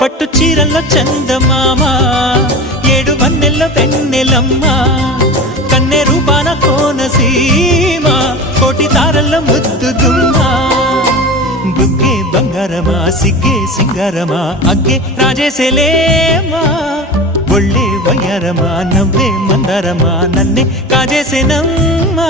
పట్టు చీరల్లో చందమామ ఏడు వన్నెల్లో వెన్నెలమ్మ కన్నె రూపాన కోనసీమ కోటి తారల్లో ముద్దు గుమ్మ బుగ్గే బంగారమా సిగ్గే సింగారమా అగ్గే రాజేసేలేమా ఒళ్ళే వయ్యారమా నవ్వే మందారమా నన్నే కాజేసేనమ్మా